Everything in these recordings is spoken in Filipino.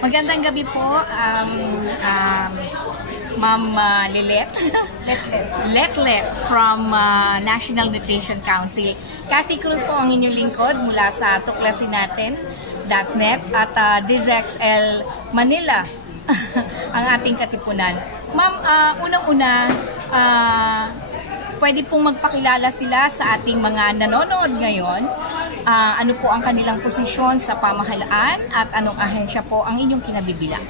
Magandang gabi po, Ma'am Lilet. Letlet from National Nutrition Council. Cathy Cruz po ang inyong lingkod mula sa tuklasinnatin.net at DZXL Manila ang ating katipunan. Ma'am, unang-una, pwede pong magpakilala sila sa ating mga nanonood ngayon. Ano po ang kanilang posisyon sa pamahalaan at anong ahensya po ang inyong kinabibilang?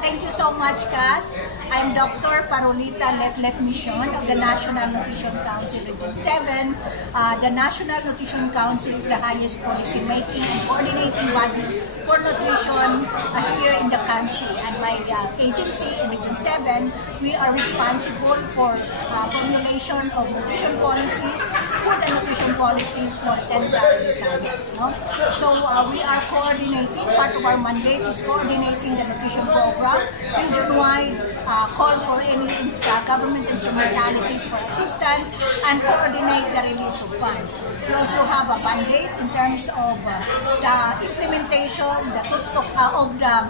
Thank you so much, Kat. I'm Dr. Parolita Letlet Mission of the National Nutrition Council Region 7. The National Nutrition Council is the highest policy-making and coordinating body for nutrition here in the country. And my agency in Region 7, we are responsible for formulation of nutrition policies, food and nutrition policies for Central Visayas. No? So we are coordinating, part of our mandate is coordinating the nutrition program, region-wide, call for any government instrumentalities for assistance, and coordinate the release of funds. We also have a mandate in terms of the implementation of the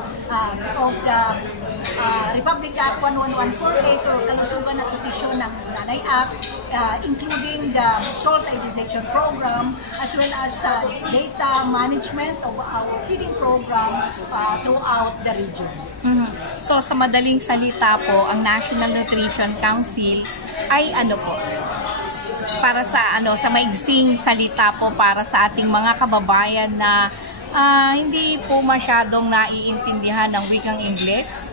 Republic Act 11148 or Kalusugan at Nutisyon ng Nanay Act, including the salt iodization program as well as data management of our feeding program throughout the region. So sa madaling salita po, ang National Nutrition Council ay ano po? Para sa sa maigsing salita po para sa ating mga kababayan na hindi po masyadong naiintindihan ng wikang Ingles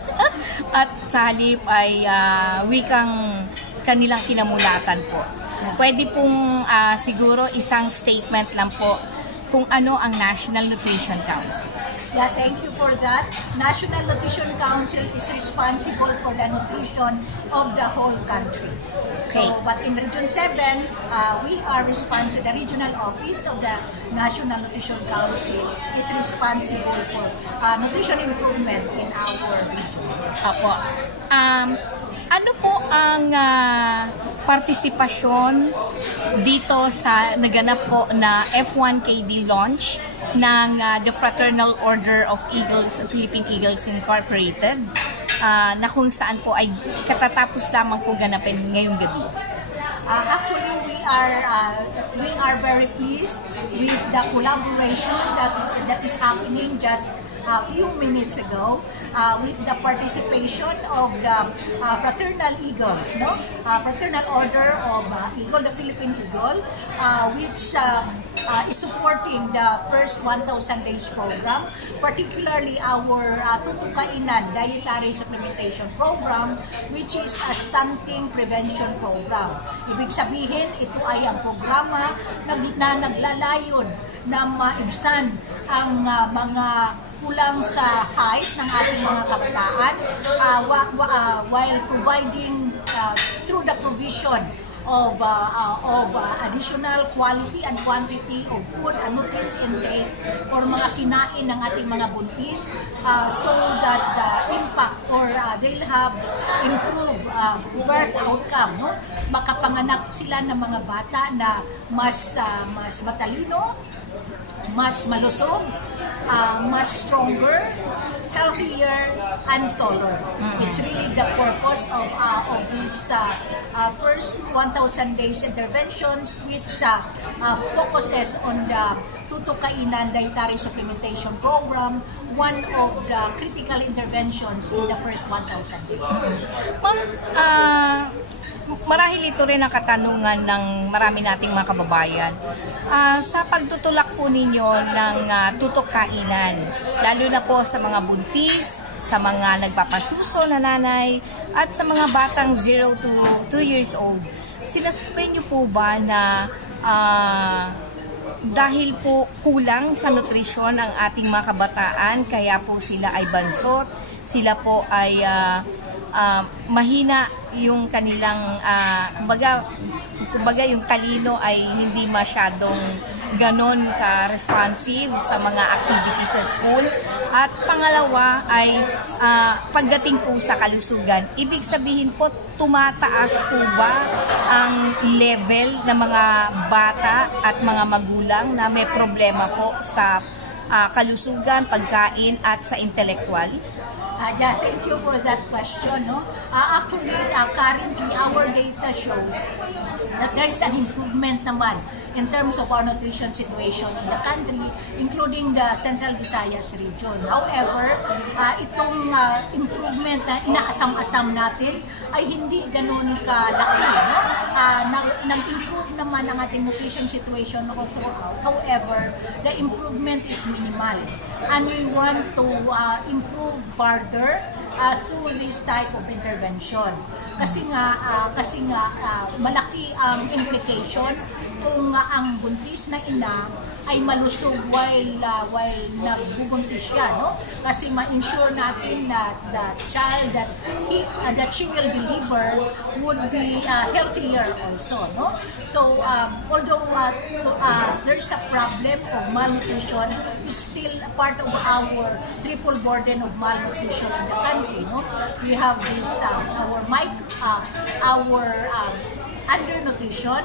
at sa halip ay wikang kanilang kinamulatan po. Pwede pong siguro isang statement lang po kung ano ang National Nutrition Council. Yeah, thank you for that. National Nutrition Council is responsible for the nutrition of the whole country. So, but in Region 7, we are responsible, the regional office of the National Nutrition Council is responsible for nutrition improvement in our region. Apo. Ano po ang partisipasyon dito sa naganap po na F1KD launch ng the Fraternal Order of Eagles, Philippine Eagles Incorporated, na kung saan po ay katatapos lamang po ganapin ngayong gabi? Actually, we are very pleased with the collaboration that is happening just a few minutes ago with the participation of the Fraternal Eagles, Fraternal Order of Eagle, the Philippine Eagle, which is supporting the first 1,000 days program, particularly our Tutukainan Dietary Supplementation Program, which is a stunting prevention program. Ibig sabihin, ito ay ang programa na naglalayon na maibsan ang mga kulang sa height ng ating mga kabataan while providing through the provision of additional quality and quantity of food and nutrient intake or mga kinain ng ating mga buntis so that the impact or they'll have improved birth outcome, makapanganak sila ng mga bata na mas matalino, mas malusog, mas stronger, healthier, and taller. It's really the purpose of this first 1,000 days interventions, which focuses on the Tutukainan Dietary Supplementation Program, one of the critical interventions in the first 1,000 days. Marahil ito rin ang katanungan ng marami nating mga kababayan. Sa pagtutulak po ninyo ng tutukainan, lalo na po sa mga buntis, sa mga nagpapasuso na nanay, at sa mga batang 0 to 2 years old, sinasabi niyo po ba na dahil po kulang sa nutrisyon ang ating mga kabataan, kaya po sila ay bansot, sila po ay mahina yung kanilang kumbaga yung talino ay hindi masyadong ganon ka-responsive sa mga activities sa school. At pangalawa ay pagdating po sa kalusugan, ibig sabihin po tumataas po ba ang level ng mga bata at mga magulang na may problema po sa kalusugan, pagkain at sa intellectual? Yeah, thank you for that question. No? Actually, currently, our data shows that there is an improvement naman in terms of our nutrition situation in the country, including the Central Visayas region. However, itong improvement na inaasam-asam natin ay hindi ganun kalaki. No? Nag-improve naman ang ating nutrition situation all throughout. However, the improvement is minimal. And we want to improve further through this type of intervention. Kasi nga malaki ang implication kung ang buntis na ina ay malusog while nagbubuntis siya, no? Kasi ma-ensure natin na the child that she will deliver would be healthier also, no? So although there's a problem of malnutrition, it's still a part of our triple burden of malnutrition in the country, no? We have this undernutrition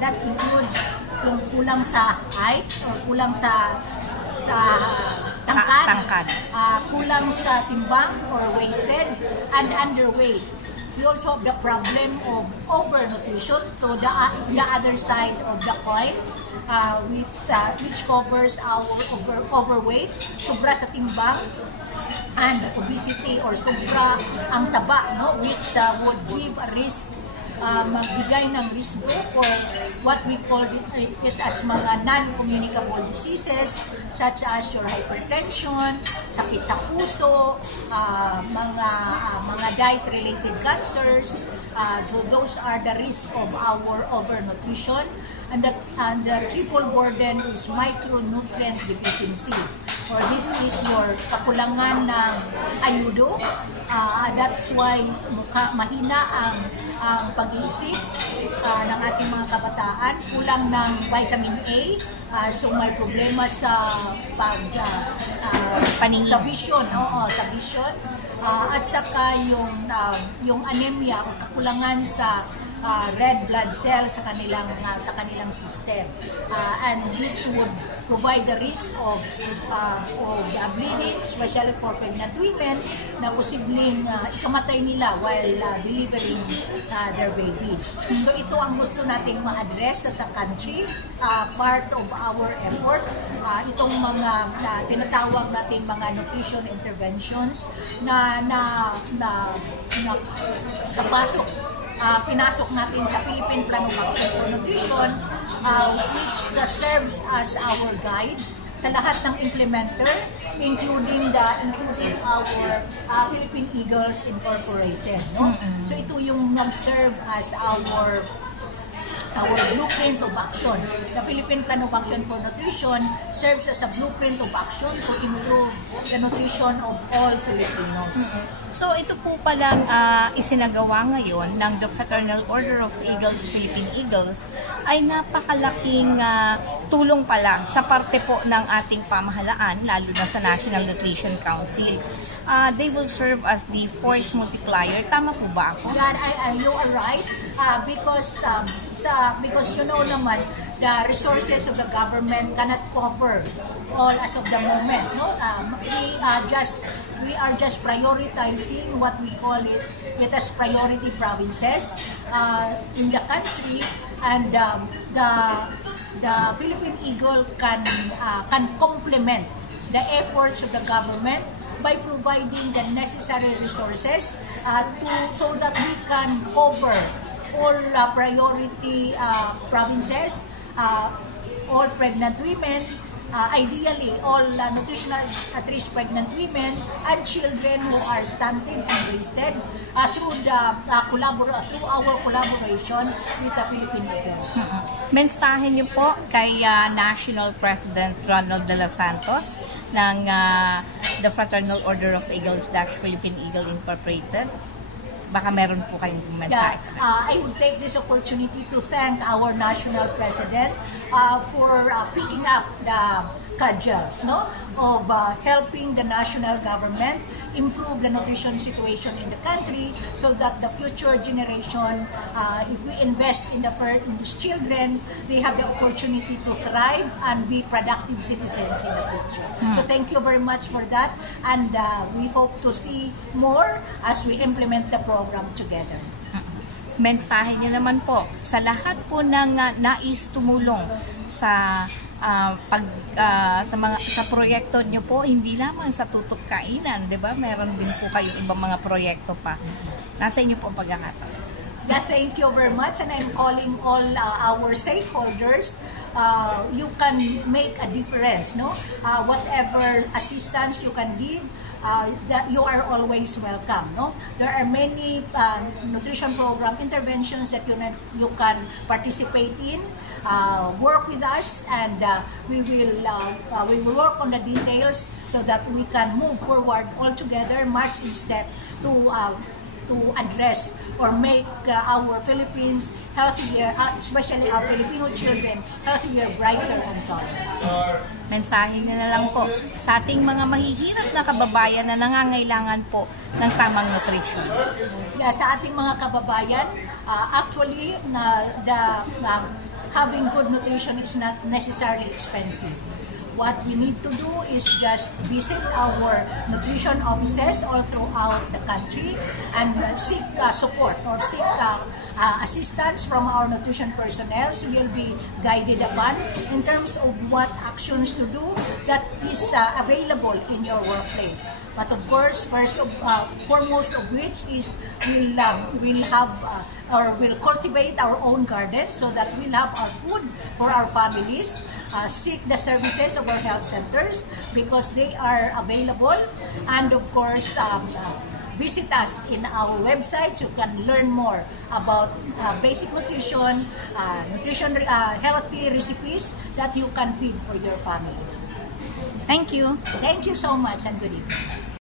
that includes yung kulang sa height or kulang sa tangkad, kulang sa timbang or wasted, and underweight. We also have the problem of overnutrition to the other side of the coin, which covers our overweight, sobra sa timbang, and obesity or sobra ang taba, no, which would give a risk, magbigay ng risk for what we call it as mga non-communicable diseases such as your hypertension, sakit sa puso, mga diet-related cancers. So those are the risk of our overnutrition. And the triple burden is micronutrient deficiency. Or this is your kakulangan ng ayudo. That's why mahina ang pag-iisip ng ating mga kabataan. Kulang ng vitamin A. So may problema sa paningin. Sa vision. Sa vision. At saka yung anemia o kakulangan sa red blood cells sa kanilang system, and which would provide the risk of bleeding, especially for pregnant women, na posibleng ikamatay nila while delivering their babies. So ito ang gusto nating ma-address sa country, part of our effort. Itong mga tinatawag natin mga nutrition interventions na pinasok natin sa Philippine Plan of Action for Nutrition, which serves as our guide sa lahat ng implementer, including our Philippine Eagles Incorporated. No? So ito yung nag-serve as our blueprint of action. The Philippine Plan of Action for Nutrition serves as a blueprint of action to improve the nutrition of all Filipinos. So ito po palang isinagawa ngayon ng the Fraternal Order of Eagles, Philippine Eagles, ay napakalaking tulong pala sa parte po ng ating pamahalaan, lalo na sa National Nutrition Council. They will serve as the force multiplier. Tama po ba ako? You are right. Because you know naman, the resources of the government cannot cover all as of the moment. No, we are just prioritizing what we call it as priority provinces in the country, and the Philippine Eagle can complement the efforts of the government by providing the necessary resources so that we can cover all priority provinces, all pregnant women, ideally all nutritional at-risk pregnant women and children who are stunted and wasted through our collaboration with the Philippine Eagles. Mensahe niyo po kay National President Ronald de los Santos ng the Fraternal Order of Eagles-Philippine Eagle Incorporated. Baka meron po kayong mensahe. I would take this opportunity to thank our National President for picking up cudgels, no, of helping the national government improve the nutrition situation in the country, so that the future generation, if we invest in these children, they have the opportunity to thrive and be productive citizens in the future. So thank you very much for that, and we hope to see more as we implement the program together. Mensahe nyo naman po sa lahat po ng nais tumulong sa sa proyekto nyo po, hindi lamang sa tutok kainan, 'di ba? Meron din po kayo ibang mga proyekto pa. Nasa inyo po ang pagkakataon. Yeah, thank you very much, and I'm calling all our stakeholders. You can make a difference, no? Whatever assistance you can give, that you are always welcome, no? There are many nutrition program interventions that you can participate in. Work with us, and we will work on the details so that we can move forward all together, march in step to address or make our Philippines healthier, especially our Filipino children, healthier, brighter, and taller. Mensahe na lang po sa ating mga mahihirap na kababayan na nangangailangan po ng tamang nutrisyon. Yeah, sa ating mga kababayan, actually, having good nutrition is not necessarily expensive. What we need to do is just visit our nutrition offices all throughout the country and seek support or seek assistance from our nutrition personnel, so you'll be guided upon in terms of what actions to do that is available in your workplace. But of course, foremost of which is we'll cultivate our own garden so that we'll have our food for our families. Seek the services of our health centers because they are available, and of course visit us in our websites. You can learn more about basic nutrition, healthy recipes that you can feed for your families. Thank you. Thank you so much, and good evening.